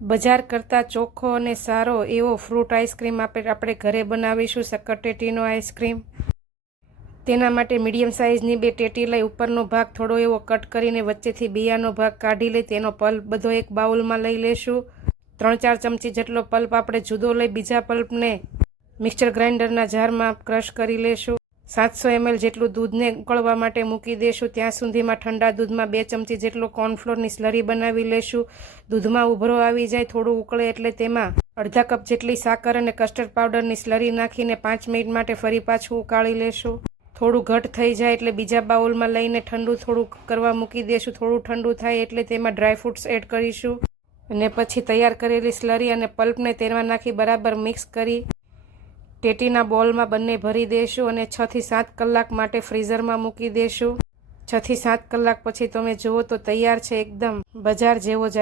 બજાર કરતાં ચોખ્ખો અને સારો એવો ફ્રૂટ આઈસ્ક્રીમ આપણે ઘરે બનાવીશું. શક્કરટેટીનો આઈસ્ક્રીમ. તેના માટે મીડિયમ સાઇઝની 2 ટેટી લઈ ઉપરનો ભાગ થોડો એવો કટ કરીને વચ્ચેથી બિયાનો ભાગ કાઢી લઈ તેનો પલ્પ બધો એક બાઉલમાં લઈ લેશું. 3-4 ચમચી જેટલો પલ્પ આપણે જુદો લઈ બીજા પલ્પને મિક્સર ગ્રાઇન્ડરના જારમાં ક્રશ કરી લેશું. 700 ml જેટલું દૂધને ઉકળવા માટે મૂકી દેશું. ત્યાં સુધીમાં ઠંડા દૂધમાં 2 ચમચી જેટલો કોર્નફ્લોરની સ્લરી બનાવી લેશું. દૂધમાં ઉભરો આવી જાય, થોડું ઉકળે એટલે તેમાં અડધા કપ જેટલી સાકર અને કસ્ટર્ડ પાવડરની સ્લરી નાખીને 5 મિનિટ માટે ફરી પાછું ઉકાળી લેશું. થોડું ઘટ થઈ જાય એટલે બીજા બાઉલમાં લઈને ઠંડુ થોડું કરવા મૂકી દેશું. થોડું ઠંડુ થાય એટલે તેમાં ડ્રાયફ્રૂટ્સ એડ કરીશું અને પછી તૈયાર કરેલી સ્લરી અને પલ્પને તેમાં નાખી બરાબર મિક્સ કરી ટેટીના બોલમાં બંને ભરી દઈશું અને 6 થી 7 કલાક માટે ફ્રીઝરમાં મૂકી દઈશું. 6 થી 7 કલાક પછી તમે જુઓ તો તૈયાર છે, એકદમ બજાર જેવો જ